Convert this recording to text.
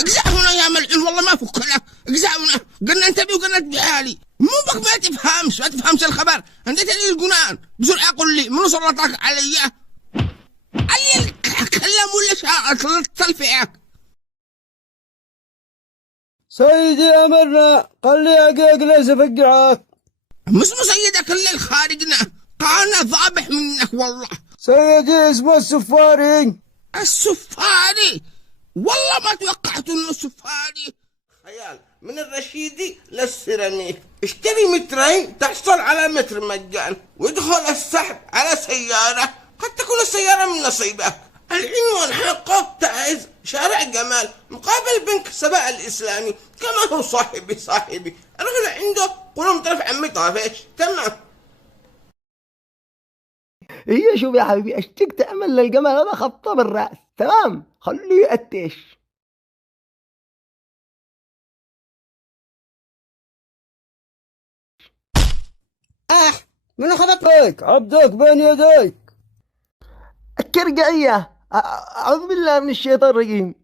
اجزعونا يا ملعون، والله ما فكنا. اجزعونا، قلنا انتبه وقلنا بحالي. مو بك ما تفهمش الخبر. انت تدري القنان بسرعه. قل لي منو سلطك علي؟ علي اتكلم ولا اتصل فيك؟ سيدي أمرنا خلي أقيق ليس فقعك. مش مسيدك اللي خارجنا، قانا ضابح منك والله. سيدي اسمه السفاري. السفاري؟ والله ما توقعت انه سفاري. خيال من الرشيدي للسيراميك. اشتري مترين تحصل على متر مجان، وادخل السحب على سيارة قد تكون السيارة من نصيبك. العنوان حقه تعز شارع جمال مقابل بنك سباء الإسلامي. كما هو صاحبي الرجل عنده قولهم طرف عمي طافش. تمام. هي شوف يا حبيبي اشتقت تعمل للجمال هذا خطه بالراس. تمام خليه يقتش. من خبطك؟ عبدك بين يديك. الكرقعية. أعوذ بالله من الشيطان الرجيم.